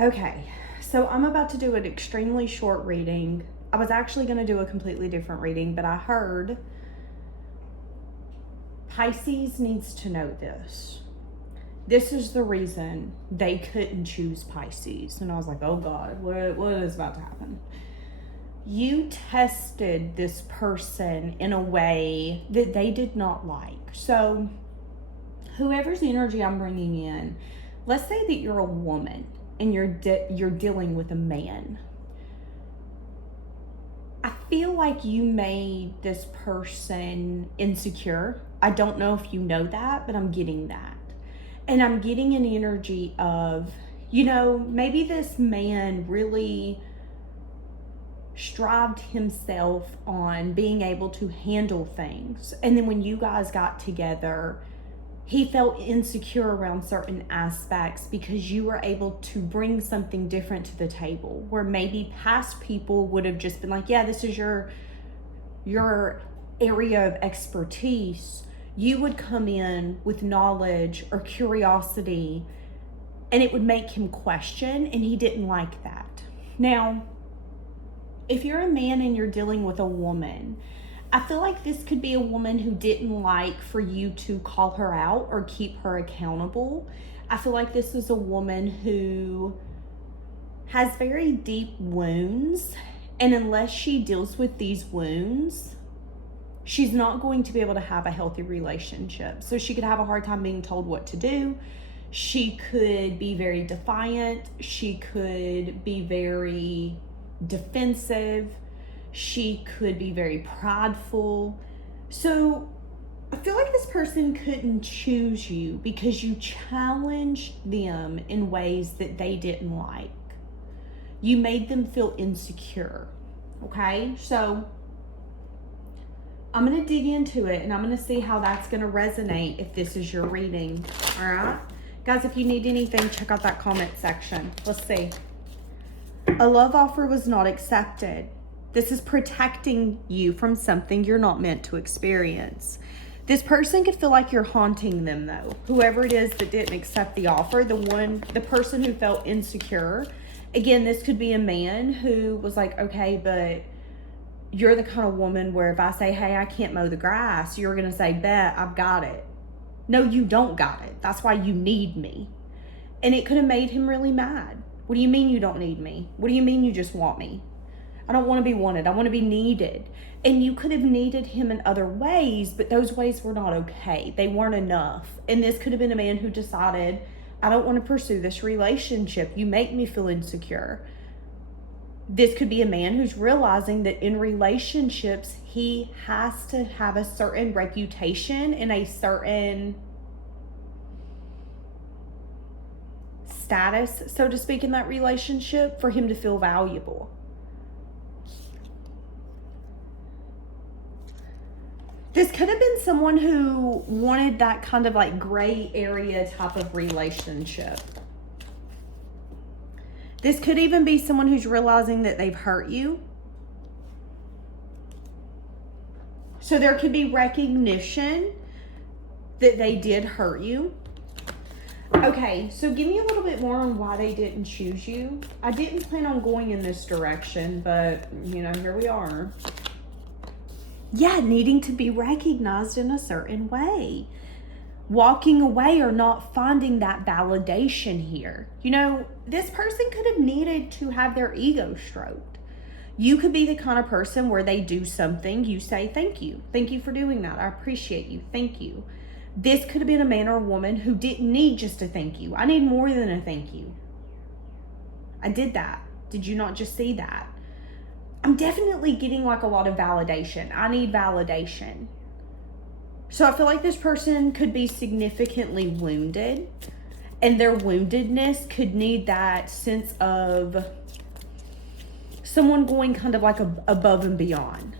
Okay, so I'm about to do an extremely short reading. I was actually going to do a completely different reading, but I heard Pisces needs to know this. This is the reason they couldn't choose Pisces. And I was like, oh God, what is about to happen? You tested this person in a way that they did not like. So whoever's energy I'm bringing in, let's say that you're a woman and you're dealing with a man. I feel like you made this person insecure. I don't know if you know that, but I'm getting that. And I'm getting an energy of, maybe this man really strived himself on being able to handle things. And then when you guys got together, he felt insecure around certain aspects because you were able to bring something different to the table, where maybe past people would have just been like, yeah, this is your area of expertise. You would come in with knowledge or curiosity, and it would make him question, and he didn't like that. Now, if you're a man and you're dealing with a woman, I feel like this could be a woman who didn't like for you to call her out or keep her accountable. I feel like this is a woman who has very deep wounds, and unless she deals with these wounds, she's not going to be able to have a healthy relationship. So she could have a hard time being told what to do. She could be very defiant. She could be very defensive. She could be very prideful. So I feel like this person couldn't choose you because you challenged them in ways that they didn't like. You made them feel insecure. Okay, so I'm going to dig into it, and I'm going to see how that's going to resonate if this is your reading. All right, guys, if you need anything, check out that comment section. Let's see. A love offer was not accepted. This is protecting you from something you're not meant to experience. This person could feel like you're haunting them, though. Whoever it is that didn't accept the offer, the person who felt insecure. Again, this could be a man who was like, okay, but you're the kind of woman where if I say, hey, I can't mow the grass, you're going to say, bet, I've got it. No, you don't got it. That's why you need me. And it could have made him really mad. What do you mean you don't need me? What do you mean you just want me? I don't want to be wanted. I want to be needed. And you could have needed him in other ways, but those ways were not okay. They weren't enough. And this could have been a man who decided, I don't want to pursue this relationship. You make me feel insecure. This could be a man who's realizing that in relationships, he has to have a certain reputation and a certain status, so to speak, in that relationship for him to feel valuable. This could have been someone who wanted that kind of like gray area type of relationship. This could even be someone who's realizing that they've hurt you. So there could be recognition that they did hurt you. Okay, so give me a little bit more on why they didn't choose you. I didn't plan on going in this direction, but here we are. Yeah, needing to be recognized in a certain way. Walking away or not finding that validation here. This person could have needed to have their ego stroked. You could be the kind of person where they do something, you say, thank you. Thank you for doing that. I appreciate you. Thank you. This could have been a man or a woman who didn't need just a thank you. I need more than a thank you. I did that. Did you not just see that? I'm definitely getting like a lot of validation. I need validation. So I feel like this person could be significantly wounded, and their woundedness could need that sense of someone going kind of like above and beyond.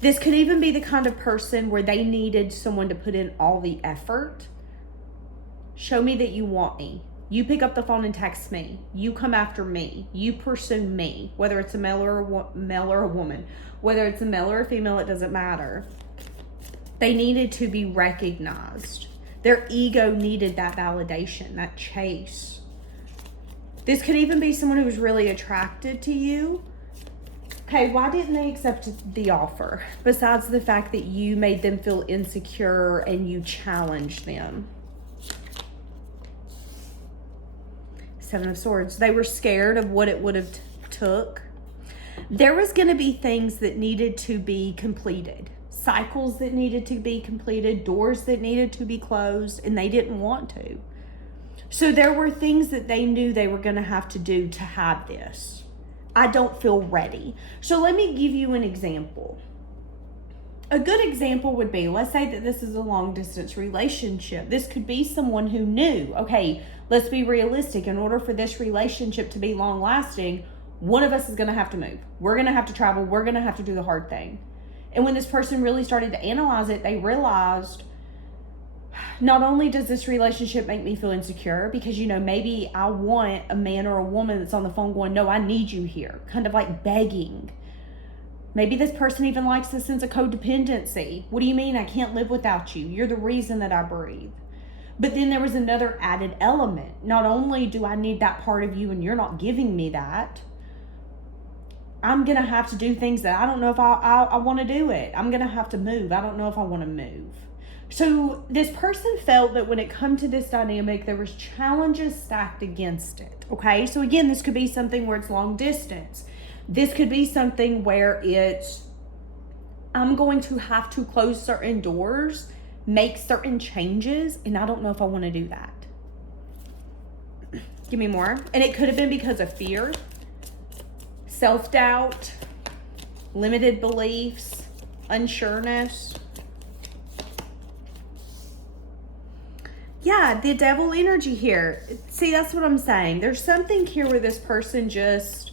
This could even be the kind of person where they needed someone to put in all the effort. Show me that you want me. You pick up the phone and text me. You come after me. You pursue me. Whether it's a male or a woman. Whether it's a male or a female, it doesn't matter. They needed to be recognized. Their ego needed that validation, that chase. This could even be someone who's really attracted to you. Okay, why didn't they accept the offer? Besides the fact that you made them feel insecure and you challenged them. Seven of Swords. They were scared of what it would have took. There was going to be things that needed to be completed. Cycles that needed to be completed. Doors that needed to be closed. And they didn't want to. So there were things that they knew they were going to have to do to have this. I don't feel ready. So let me give you an example. A good example would be, let's say that this is a long distance relationship. This could be someone who knew, okay, let's be realistic. In order for this relationship to be long lasting, one of us is going to have to move. We're going to have to travel. We're going to have to do the hard thing. And when this person really started to analyze it, they realized, not only does this relationship make me feel insecure, because, you know, maybe I want a man or a woman that's on the phone going, no, I need you here, kind of like begging. Maybe this person even likes the sense of codependency. What do you mean I can't live without you? You're the reason that I breathe. But then there was another added element. Not only do I need that part of you and you're not giving me that, I'm going to have to do things that I don't know if I want to do it. I'm going to have to move. I don't know if I want to move. So this person felt that when it come to this dynamic, there was challenges stacked against it. Okay. So again, this could be something where it's long distance. This could be something where it's, I'm going to have to close certain doors, make certain changes, and I don't know if I want to do that. Give me more. And it could have been because of fear, self-doubt, limited beliefs, unsureness. Yeah, the devil energy here. See, that's what I'm saying. There's something here where this person just,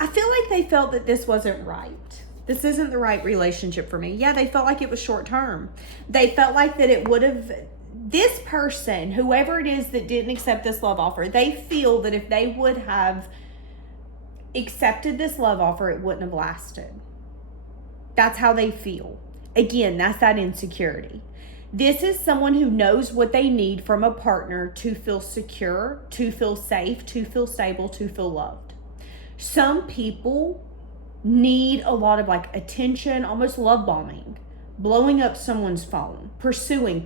I feel like they felt that this wasn't right. This isn't the right relationship for me. Yeah, they felt like it was short term. They felt like that it would have, this person, whoever it is that didn't accept this love offer, they feel that if they would have accepted this love offer, it wouldn't have lasted. That's how they feel. Again, that's that insecurity. This is someone who knows what they need from a partner to feel secure, to feel safe, to feel stable, to feel loved. Some people need a lot of like attention, almost love bombing, blowing up someone's phone, pursuing,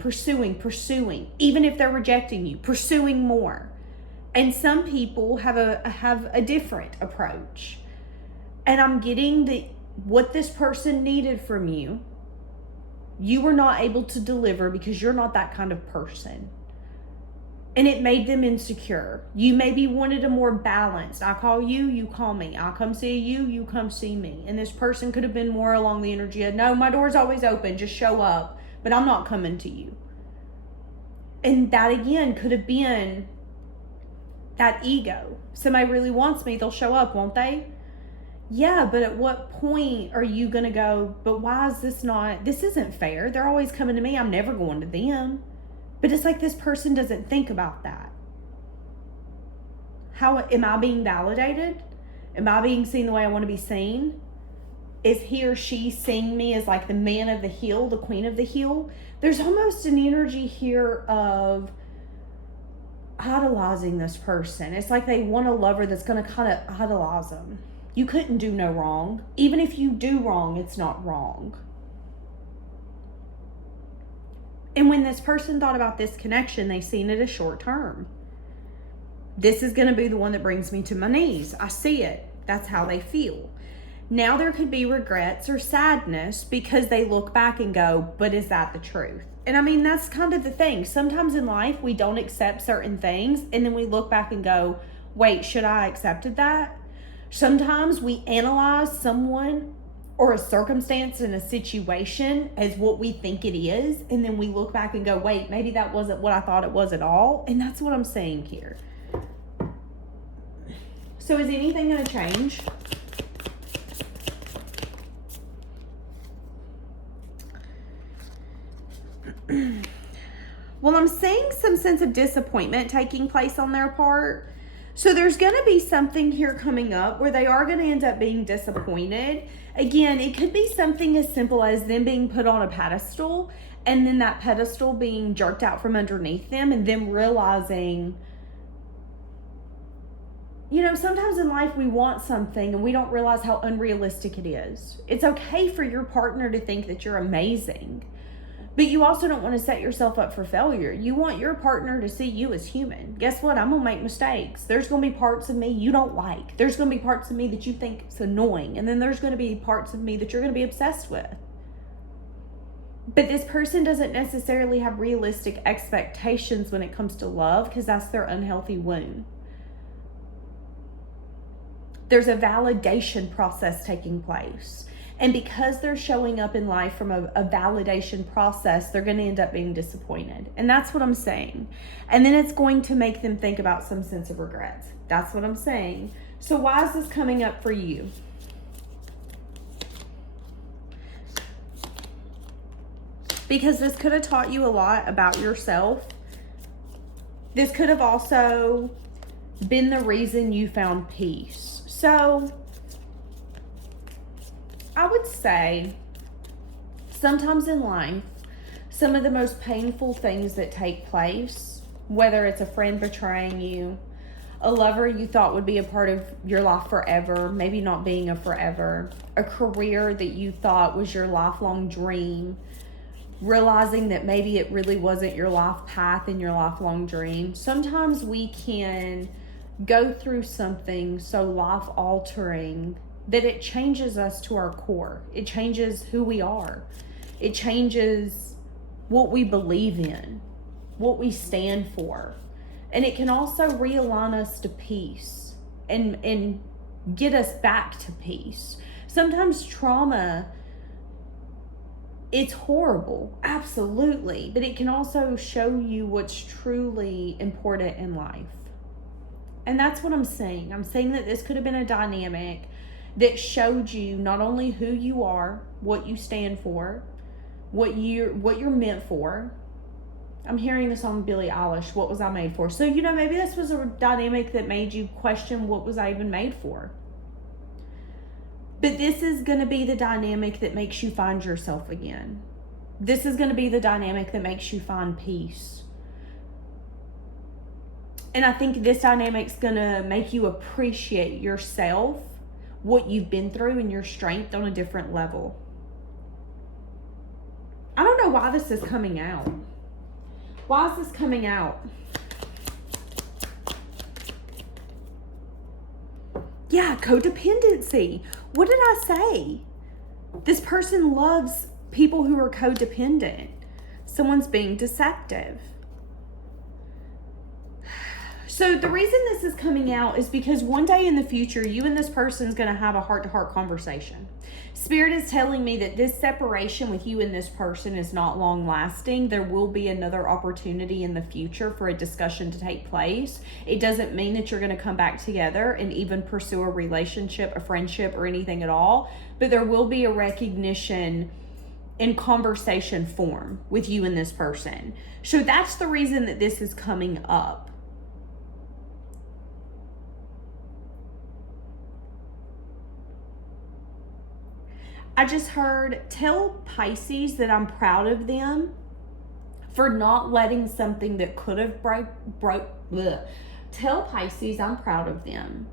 even if they're rejecting you, pursuing more. And some people have a different approach. And I'm getting what this person needed from you, you were not able to deliver because you're not that kind of person. And it made them insecure. You maybe wanted a more balanced, I call you, you call me. I'll come see you, you come see me. And this person could have been more along the energy of, no, my door's always open, just show up, but I'm not coming to you. And that again could have been that ego. Somebody really wants me, they'll show up, won't they? Yeah, but at what point are you going to go, but why is this isn't fair. They're always coming to me. I'm never going to them. But it's like this person doesn't think about that. How am I being validated? Am I being seen the way I want to be seen? Is he or she seeing me as like the man of the hill, the queen of the hill? There's almost an energy here of idolizing this person. It's like they want a lover that's going to kind of idolize them. You couldn't do no wrong. Even if you do wrong, it's not wrong. And when this person thought about this connection, they seen it as short term. This is going to be the one that brings me to my knees. I see it. That's how they feel. Now there could be regrets or sadness because they look back and go, but is that the truth? And I mean, that's kind of the thing. Sometimes in life, we don't accept certain things. And then we look back and go, wait, should I have accepted that? Sometimes we analyze someone or a circumstance in a situation as what we think it is. And then we look back and go, wait, maybe that wasn't what I thought it was at all. And that's what I'm saying here. So is anything going to change? Well, I'm seeing some sense of disappointment taking place on their part. So there's going to be something here coming up where they are going to end up being disappointed. Again, it could be something as simple as them being put on a pedestal and then that pedestal being jerked out from underneath them, and them realizing, you know, sometimes in life we want something and we don't realize how unrealistic it is. It's okay for your partner to think that you're amazing, but you also don't want to set yourself up for failure. You want your partner to see you as human. Guess what? I'm going to make mistakes. There's going to be parts of me you don't like. There's going to be parts of me that you think is annoying. And then there's going to be parts of me that you're going to be obsessed with. But this person doesn't necessarily have realistic expectations when it comes to love, because that's their unhealthy wound. There's a validation process taking place. And because they're showing up in life from a validation process, they're going to end up being disappointed. And that's what I'm saying. And then it's going to make them think about some sense of regrets. That's what I'm saying. So why is this coming up for you? Because this could have taught you a lot about yourself. This could have also been the reason you found peace. So I would say sometimes in life, some of the most painful things that take place, whether it's a friend betraying you, a lover you thought would be a part of your life forever, maybe not being a forever, a career that you thought was your lifelong dream, realizing that maybe it really wasn't your life path and your lifelong dream. Sometimes we can go through something so life-altering that it changes us to our core. It changes who we are. It changes what we believe in, what we stand for. And it can also realign us to peace and get us back to peace. Sometimes trauma, it's horrible, absolutely, but it can also show you what's truly important in life. And that's what I'm saying. I'm saying that this could have been a dynamic that showed you not only who you are, what you stand for, what you're meant for. I'm hearing this on Billie Eilish, What Was I Made For? So, you know, maybe this was a dynamic that made you question, what was I even made for? But this is going to be the dynamic that makes you find yourself again. This is going to be the dynamic that makes you find peace. And I think this dynamic's going to make you appreciate yourself, what you've been through, and your strength on a different level. I don't know why this is coming out. Why is this coming out? Yeah, codependency. What did I say? This person loves people who are codependent. Someone's being deceptive. So the reason this is coming out is because one day in the future, you and this person is going to have a heart-to-heart conversation. Spirit is telling me that this separation with you and this person is not long-lasting. There will be another opportunity in the future for a discussion to take place. It doesn't mean that you're going to come back together and even pursue a relationship, a friendship, or anything at all. But there will be a recognition in conversation form with you and this person. So that's the reason that this is coming up. I just heard, tell Pisces that I'm proud of them for not letting something that could have broke. Tell Pisces I'm proud of them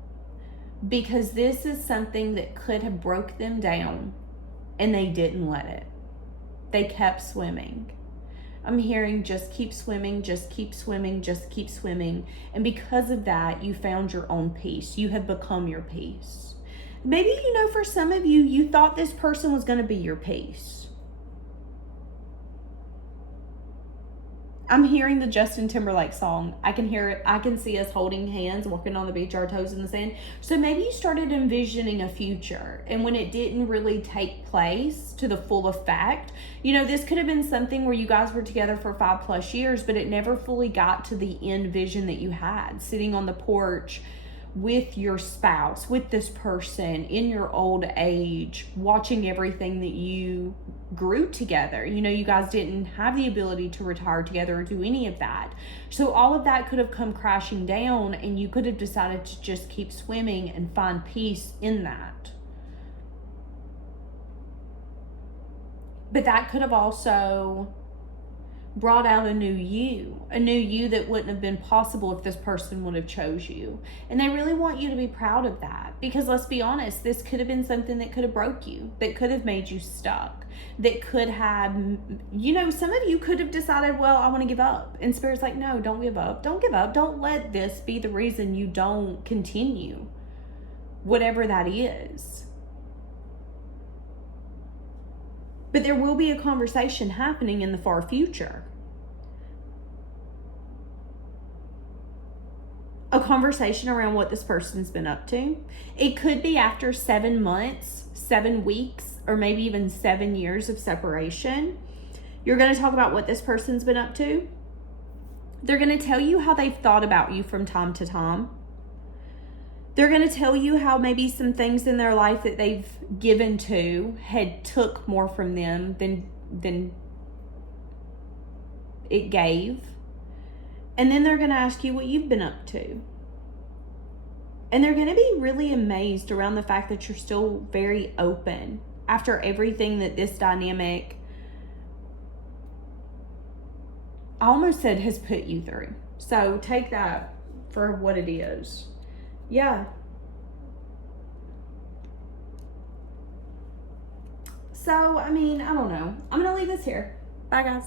because this is something that could have broke them down and they didn't let it. They kept swimming. I'm hearing just keep swimming, just keep swimming, just keep swimming. And because of that, you found your own peace. You have become your peace. Maybe, you know, for some of you, you thought this person was going to be your peace. I'm hearing the Justin Timberlake song. I can hear it. I can see us holding hands, walking on the beach, our toes in the sand. So maybe you started envisioning a future. And when it didn't really take place to the full effect, you know, this could have been something where you guys were together for 5+ years, but it never fully got to the end vision that you had, sitting on the porch with your spouse, with this person in your old age, watching everything that you grew together. You know, you guys didn't have the ability to retire together or do any of that. So all of that could have come crashing down and you could have decided to just keep swimming and find peace in that. But that could have also brought out a new you that wouldn't have been possible if this person would have chose you. And they really want you to be proud of that, because let's be honest, this could have been something that could have broke you, that could have made you stuck, that could have, you know, some of you could have decided, well, I want to give up. And Spirit's like, no, don't give up. Don't give up. Don't let this be the reason you don't continue, whatever that is. But there will be a conversation happening in the far future. A conversation around what this person's been up to. It could be after 7 months, 7 weeks, or maybe even 7 years of separation. You're going to talk about what this person's been up to. They're going to tell you how they've thought about you from time to time. They're going to tell you how maybe some things in their life that they've given to had took more from them than it gave. And then they're going to ask you what you've been up to. And they're going to be really amazed around the fact that you're still very open after everything that this dynamic, I almost said, has put you through. So take that for what it is. Yeah. So, I mean, I don't know. I'm going to leave this here. Bye, guys.